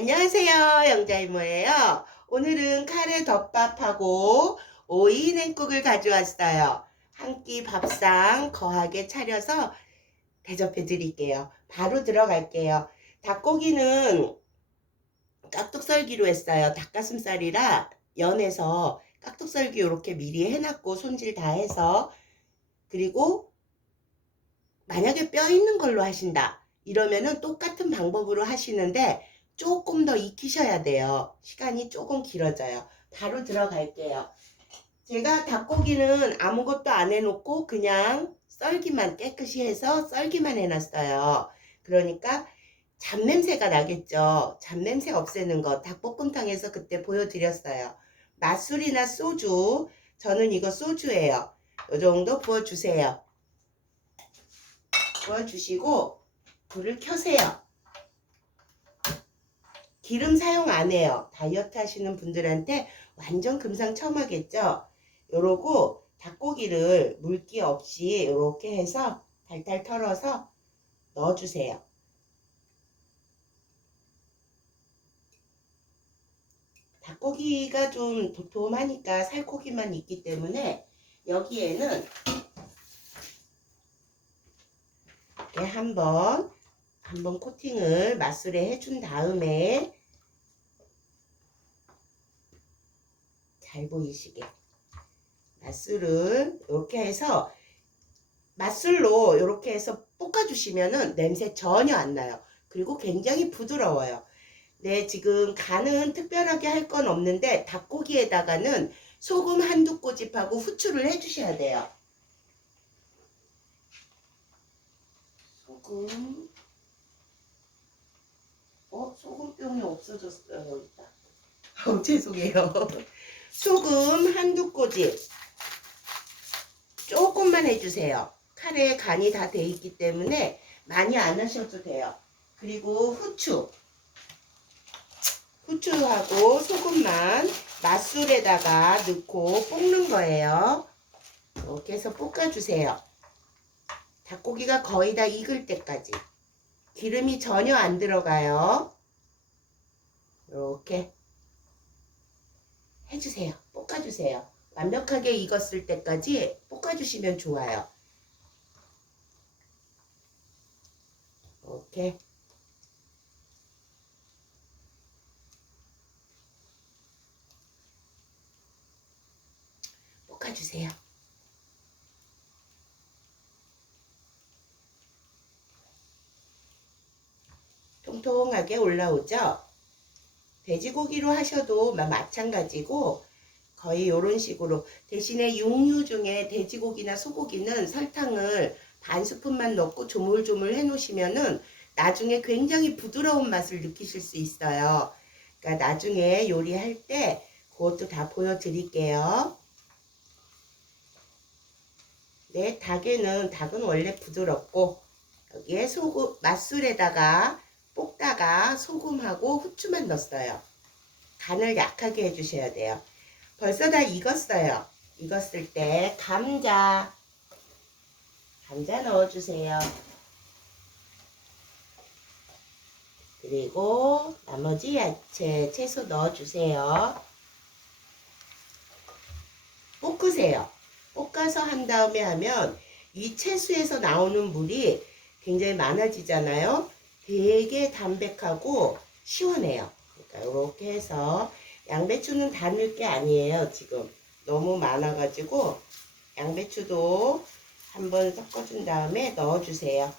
안녕하세요. 영자이모예요. 오늘은 카레 덮밥하고 오이 냉국을 가져왔어요. 한 끼 밥상 거하게 차려서 대접해 드릴게요. 바로 들어갈게요. 닭고기는 깍둑썰기로 했어요. 닭가슴살이라 연해서 깍둑썰기 이렇게 미리 해놨고 손질 다 해서 그리고 만약에 뼈 있는 걸로 하신다. 이러면은 똑같은 방법으로 하시는데 조금 더 익히셔야 돼요. 시간이 조금 길어져요. 바로 들어갈게요. 제가 닭고기는 아무것도 안 해놓고 그냥 썰기만 깨끗이 해서 썰기만 해놨어요. 그러니까 잡냄새가 나겠죠. 잡냄새 없애는 거 닭볶음탕에서 그때 보여드렸어요. 맛술이나 소주 저는 이거 소주예요. 이 정도 부어주세요. 부어주시고 불을 켜세요. 기름 사용 안 해요. 다이어트 하시는 분들한테 완전 금상첨화겠죠? 요러고 닭고기를 물기 없이 이렇게 해서 달달 털어서 넣어주세요. 닭고기가 좀 도톰하니까 살코기만 있기 때문에 여기에는 이렇게 한번 한번 코팅을 맛술에 해준 다음에 잘 보이시게 맛술을 이렇게 해서 맛술로 이렇게 해서 볶아주시면은 냄새 전혀 안 나요. 그리고 굉장히 부드러워요. 네, 지금 간은 특별하게 할 건 없는데 닭고기에다가는 소금 한두 꼬집하고 후추를 해주셔야 돼요. 소금. 어, 소금병이 없어졌어요. 어, 죄송해요. 소금 한두 꼬집. 조금만 해주세요. 카레에 간이 다 돼 있기 때문에 많이 안 하셔도 돼요. 그리고 후추. 후추하고 소금만 맛술에다가 넣고 볶는 거예요. 이렇게 해서 볶아주세요. 닭고기가 거의 다 익을 때까지. 기름이 전혀 안 들어가요. 이렇게 해주세요. 볶아주세요. 완벽하게 익었을 때까지 볶아주시면 좋아요. 이렇게 볶아주세요. 통통하게 올라오죠? 돼지고기로 하셔도 마- 마찬가지고 거의 이런 식으로 대신에 육류 중에 돼지고기나 소고기는 설탕을 반 스푼만 넣고 조물조물 해 놓으시면은 나중에 굉장히 부드러운 맛을 느끼실 수 있어요. 그러니까 나중에 요리할 때 그것도 다 보여드릴게요. 네, 닭에는 닭은 원래 부드럽고 여기에 소금 맛술에다가 볶다가 소금하고 후추만 넣었어요. 간을 약하게 해주셔야 돼요. 벌써 다 익었어요. 익었을 때 감자 감자 넣어주세요. 그리고 나머지 야채, 채소 넣어주세요. 볶으세요. 볶아서 한 다음에 하면 이 채소에서 나오는 물이 굉장히 많아지잖아요. 되게 담백하고 시원해요. 그러니까 이렇게 해서 양배추는 다 넣을 게 아니에요. 지금 너무 많아가지고 양배추도 한번 섞어준 다음에 넣어주세요.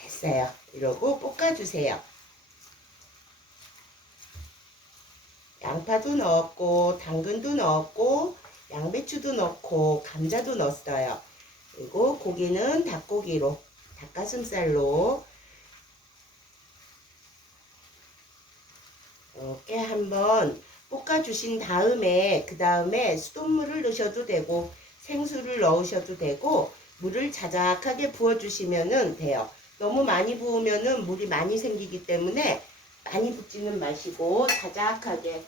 됐어요. 이러고 볶아주세요. 양파도 넣었고 당근도 넣었고 양배추도 넣고 감자도 넣었어요. 그리고 고기는 닭고기로 닭가슴살로 이렇게 한번 볶아주신 다음에 그 다음에 수돗물을 넣으셔도 되고 생수를 넣으셔도 되고 물을 자작하게 부어주시면 돼요. 너무 많이 부으면 물이 많이 생기기 때문에 많이 붓지는 마시고 자작하게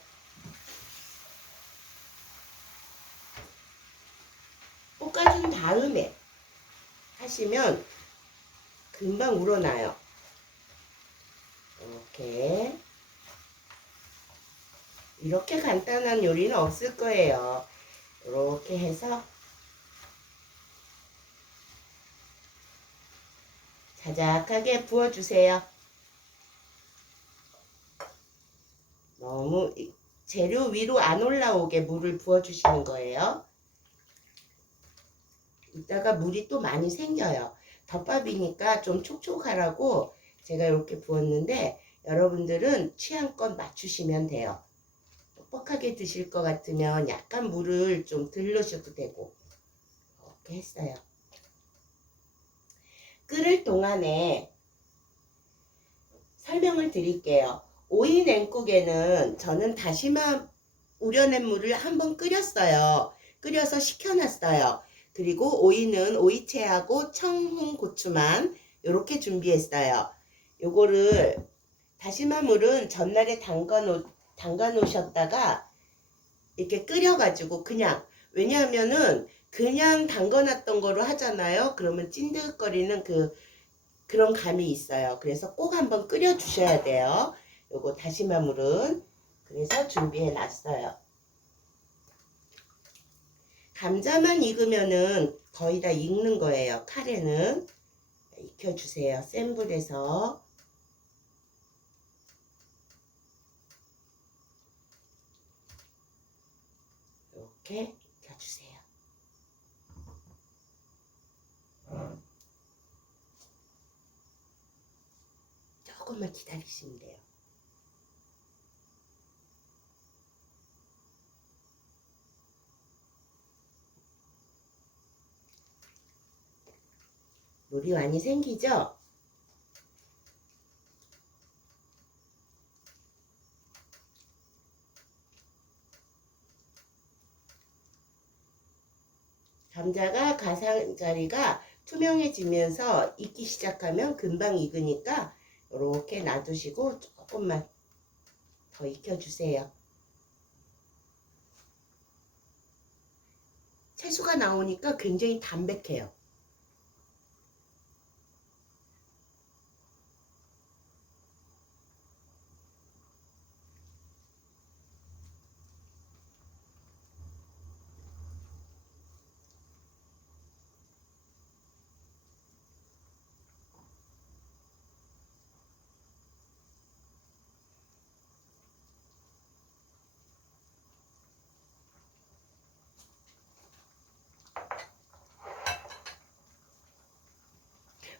볶아 다음에 하시면 금방 우러나요. 이렇게 이렇게 간단한 요리는 없을 거예요. 이렇게 해서 자작하게 부어주세요. 너무 이- 재료 위로 안 올라오게 물을 부어주시는 거예요. 이따가 물이 또 많이 생겨요. 덮밥이니까 좀 촉촉하라고 제가 이렇게 부었는데 여러분들은 취향껏 맞추시면 돼요. 뻑뻑하게 드실 것 같으면 약간 물을 좀 덜 넣으셔도 되고 이렇게 했어요. 끓을 동안에 설명을 드릴게요. 오이 냉국에는 저는 다시마 우려낸 물을 한번 끓였어요. 끓여서 식혀놨어요. 그리고 오이는 오이채하고 청홍 고추만 이렇게 준비했어요. 요거를 다시마 물은 전날에 담가 놓 담가 놓으셨다가 이렇게 끓여가지고 그냥 왜냐하면은 그냥 담가놨던 거로 하잖아요. 그러면 찐득거리는 그 그런 감이 있어요. 그래서 꼭 한번 끓여 주셔야 돼요. 요거 다시마 물은 그래서 준비해 놨어요. 감자만 익으면은 거의 다 익는 거예요. 카레는 익혀주세요. 센 불에서 이렇게 익혀주세요. 조금만 기다리시면 돼요. 물이 많이 생기죠? 감자가 가장자리가 투명해지면서 익기 시작하면 금방 익으니까 이렇게 놔두시고 조금만 더 익혀주세요. 채소가 나오니까 굉장히 담백해요.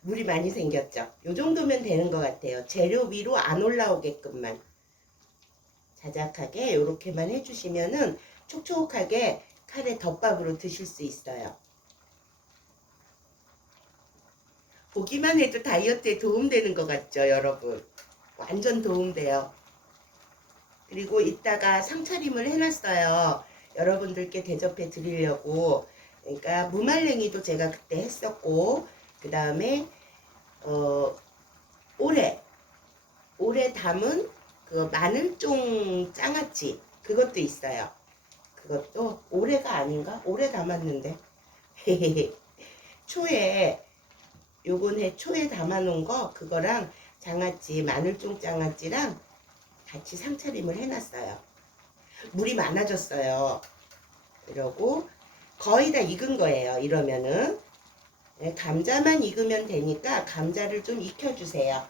물이 많이 생겼죠. 요 정도면 되는 것 같아요. 재료 위로 안 올라오게끔만 자작하게 이렇게만 해주시면은 촉촉하게 카레 덮밥으로 드실 수 있어요. 보기만 해도 다이어트에 도움되는 것 같죠, 여러분? 완전 도움돼요. 그리고 이따가 상차림을 해놨어요. 여러분들께 대접해 드리려고. 그러니까 무말랭이도 제가 그때 했었고, 그 다음에 어 올해 올해 담은 그 마늘종 장아찌 그것도 있어요. 그것도 올해가 아닌가? 올해 담았는데 초에 요번 해 초에 담아놓은 거 그거랑 장아찌 마늘종 장아찌랑 같이 상차림을 해놨어요. 물이 많아졌어요. 이러고 거의 다 익은 거예요. 이러면은 네, 감자만 익으면 되니까 감자를 좀 익혀주세요.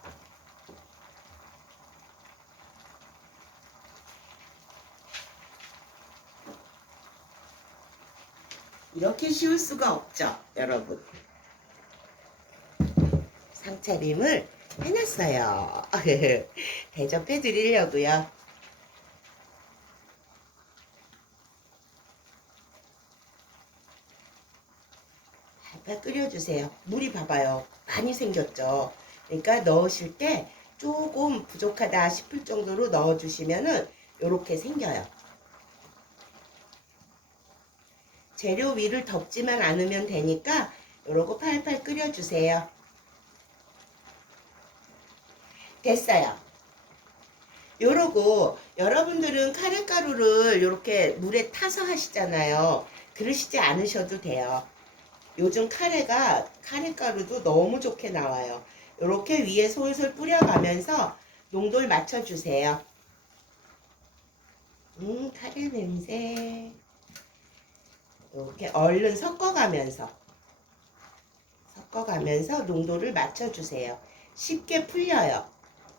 이렇게 쉬울 수가 없죠, 여러분. 상차림을 해놨어요. 대접해 드리려고요. 팔팔 끓여 주세요. 물이 봐봐요. 많이 생겼죠. 그러니까 넣으실 때 조금 부족하다 싶을 정도로 넣어주시면은 이렇게 생겨요. 재료 위를 덮지만 않으면 되니까 요러고 팔팔 끓여주세요. 됐어요. 요러고 여러분들은 카레가루를 이렇게 물에 타서 하시잖아요. 그러시지 않으셔도 돼요. 요즘 카레가 카레 가루도 너무 좋게 나와요. 이렇게 위에 솔솔 뿌려가면서 농도를 맞춰주세요. 음, 카레 냄새. 이렇게 얼른 섞어가면서 섞어가면서 농도를 맞춰주세요. 쉽게 풀려요.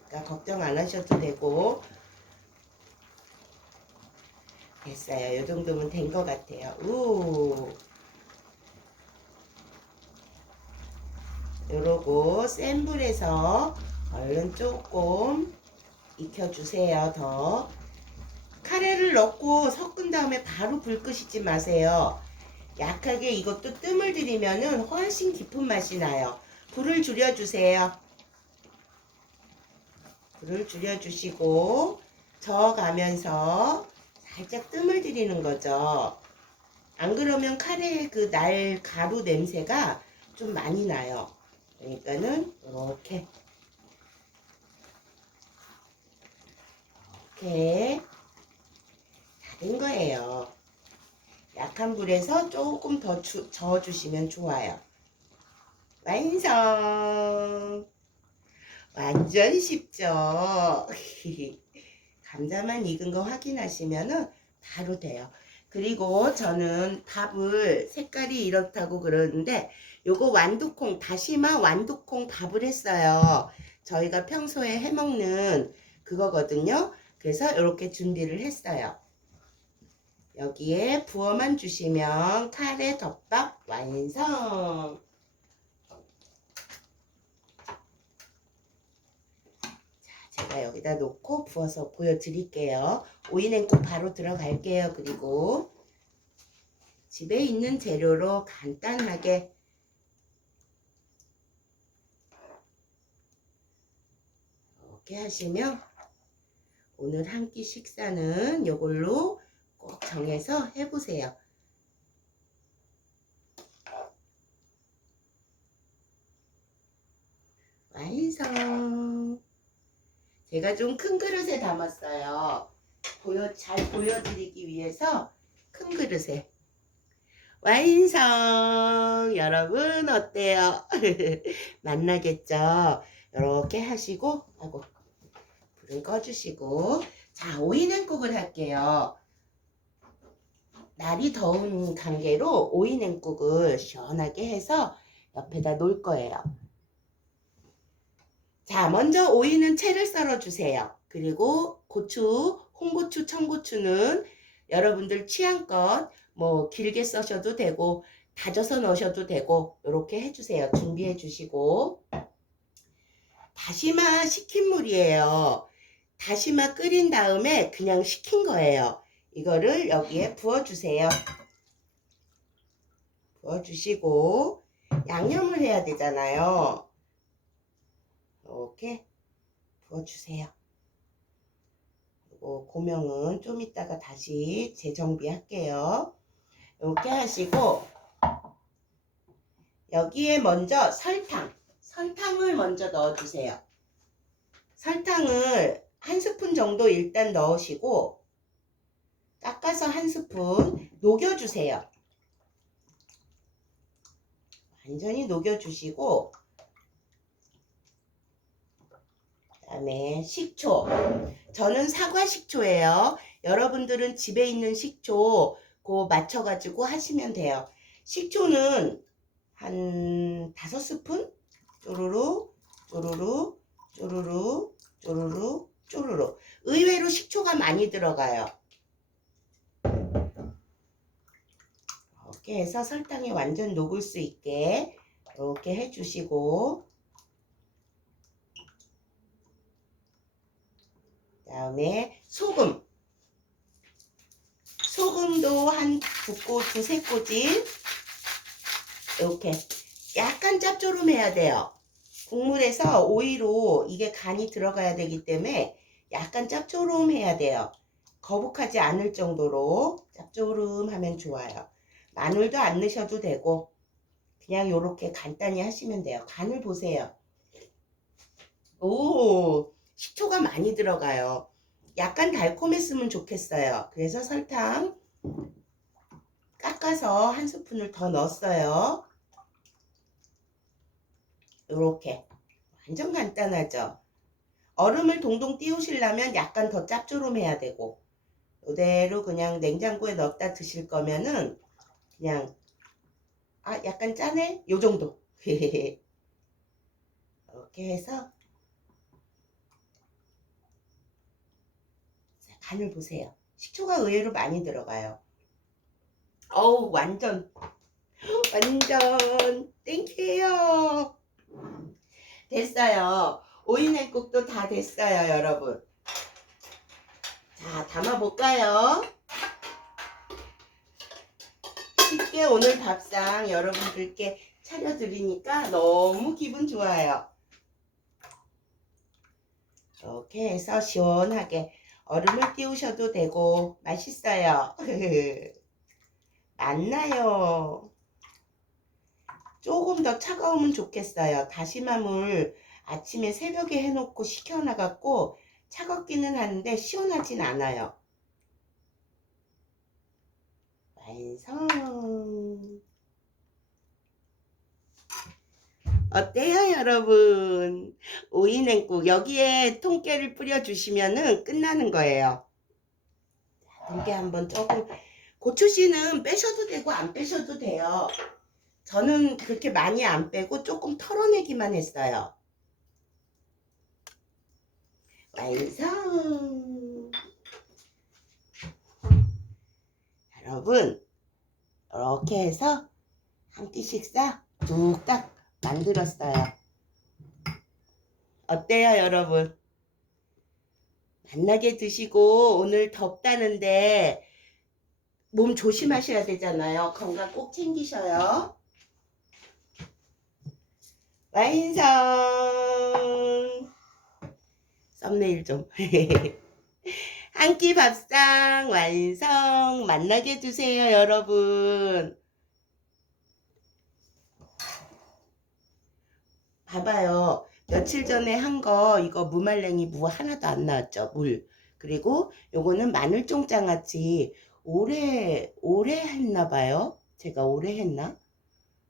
그러니까 걱정 안 하셔도 되고 됐어요. 이 정도면 된 것 같아요. 우. 요러고 센 불에서 얼른 조금 익혀주세요. 더. 카레를 넣고 섞은 다음에 바로 불 끄시지 마세요. 약하게 이것도 뜸을 들이면은 훨씬 깊은 맛이 나요. 불을 줄여주세요. 불을 줄여주시고 저어가면서 살짝 뜸을 들이는 거죠. 안 그러면 카레의 그 날 가루 냄새가 좀 많이 나요. 그러니까는 이렇게 이렇게 다된 거예요. 약한 불에서 조금 더 주, 저어주시면 좋아요. 완성! 완전 쉽죠? 감자만 익은 거 확인하시면은 바로 돼요. 그리고 저는 밥을 색깔이 이렇다고 그러는데 요거 완두콩 다시마 완두콩 밥을 했어요. 저희가 평소에 해먹는 그거거든요. 그래서 이렇게 준비를 했어요. 여기에 부어만 주시면 카레 덮밥 완성. 제가 여기다 놓고 부어서 보여드릴게요. 오이냉국 바로 들어갈게요. 그리고 집에 있는 재료로 간단하게 이렇게 하시면 오늘 한 끼 식사는 이걸로 꼭 정해서 해보세요. 완성. 제가 좀 큰 그릇에 담았어요. 보여, 잘 보여드리기 위해서 큰 그릇에. 완성! 여러분, 어때요? 만나겠죠? 이렇게 하시고, 아이고, 불을 꺼주시고. 자, 오이냉국을 할게요. 날이 더운 관계로 오이냉국을 시원하게 해서 옆에다 놓을 거예요. 자, 먼저 오이는 채를 썰어 주세요. 그리고 고추, 홍고추, 청고추는 여러분들 취향껏 뭐 길게 써셔도 되고 다져서 넣으셔도 되고 이렇게 해주세요. 준비해 주시고 다시마 식힌 물이에요. 다시마 끓인 다음에 그냥 식힌 거예요. 이거를 여기에 부어주세요. 부어주시고 양념을 해야 되잖아요. 이렇게 부어주세요. 그리고 고명은 좀 이따가 다시 재정비할게요. 이렇게 하시고 여기에 먼저 설탕, 설탕을 먼저 넣어주세요. 설탕을 한 스푼 정도 일단 넣으시고 깎아서 한 스푼 녹여주세요. 완전히 녹여주시고 그 다음에 식초. 저는 사과 식초예요. 여러분들은 집에 있는 식초 그 맞춰가지고 하시면 돼요. 식초는 한 다섯 스푼 쪼르르 쪼르르 쪼르르 쪼르르 쪼르르 의외로 식초가 많이 들어가요. 이렇게 해서 설탕이 완전 녹을 수 있게 이렇게 해주시고 다음에 소금 소금도 한 두 꼬, 두세 꼬집 이렇게 약간 짭조름해야 돼요. 국물에서 오이로 이게 간이 들어가야 되기 때문에 약간 짭조름해야 돼요. 거북하지 않을 정도로 짭조름하면 좋아요. 마늘도 안 넣으셔도 되고 그냥 이렇게 간단히 하시면 돼요. 간을 보세요. 오, 식초가 많이 들어가요. 약간 달콤했으면 좋겠어요. 그래서 설탕 깎아서 한 스푼을 더 넣었어요. 요렇게 완전 간단하죠. 얼음을 동동 띄우시려면 약간 더 짭조름해야 되고 이대로 그냥 냉장고에 넣었다 드실 거면은 그냥 아 약간 짜네 요 정도 이렇게 해서 자, 간을 보세요. 식초가 의외로 많이 들어가요. 어우 완전. 완전. 땡큐예요. 됐어요. 오이냉국도 다 됐어요 여러분. 자 담아볼까요? 쉽게 오늘 밥상 여러분들께 차려드리니까 너무 기분 좋아요. 이렇게 해서 시원하게 얼음을 띄우셔도 되고 맛있어요 맞나요 조금 더 차가우면 좋겠어요 다시마물 아침에 새벽에 해놓고 식혀놔갖고 차갑기는 하는데 시원하진 않아요. 완성. 어때요, 여러분? 오이냉국 여기에 통깨를 뿌려주시면은 끝나는 거예요. 자, 통깨 한번 조금 고추씨는 빼셔도 되고 안 빼셔도 돼요. 저는 그렇게 많이 안 빼고 조금 털어내기만 했어요. 완성. 여러분, 이렇게 해서 한 끼 식사 뚝딱 만들었어요. 어때요, 여러분? 만나게 드시고 오늘 덥다는데 몸 조심하셔야 되잖아요. 건강 꼭 챙기셔요. 완성. 썸네일 좀. 한 끼 밥상 완성. 만나게 드세요, 여러분. 봐봐요. 며칠 전에 한 거 이거 무말랭이 무 하나도 안 나왔죠. 물. 그리고 요거는 마늘종장아찌 올해 올해 했나 봐요. 제가 올해 했나?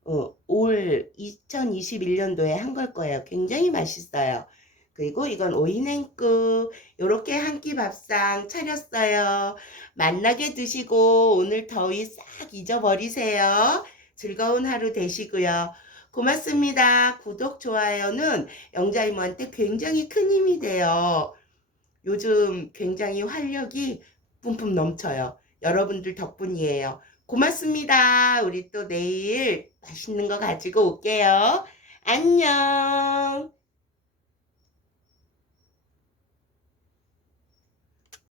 어, 올 2021년도에 한 걸 거예요. 굉장히 맛있어요. 그리고 이건 오이냉국 요렇게 한 끼 밥상 차렸어요. 만나게 드시고 오늘 더위 싹 잊어버리세요. 즐거운 하루 되시고요. 고맙습니다. 구독, 좋아요는 영자이모한테 굉장히 큰 힘이 돼요. 요즘 굉장히 활력이 뿜뿜 넘쳐요. 여러분들 덕분이에요. 고맙습니다. 우리 또 내일 맛있는 거 가지고 올게요. 안녕.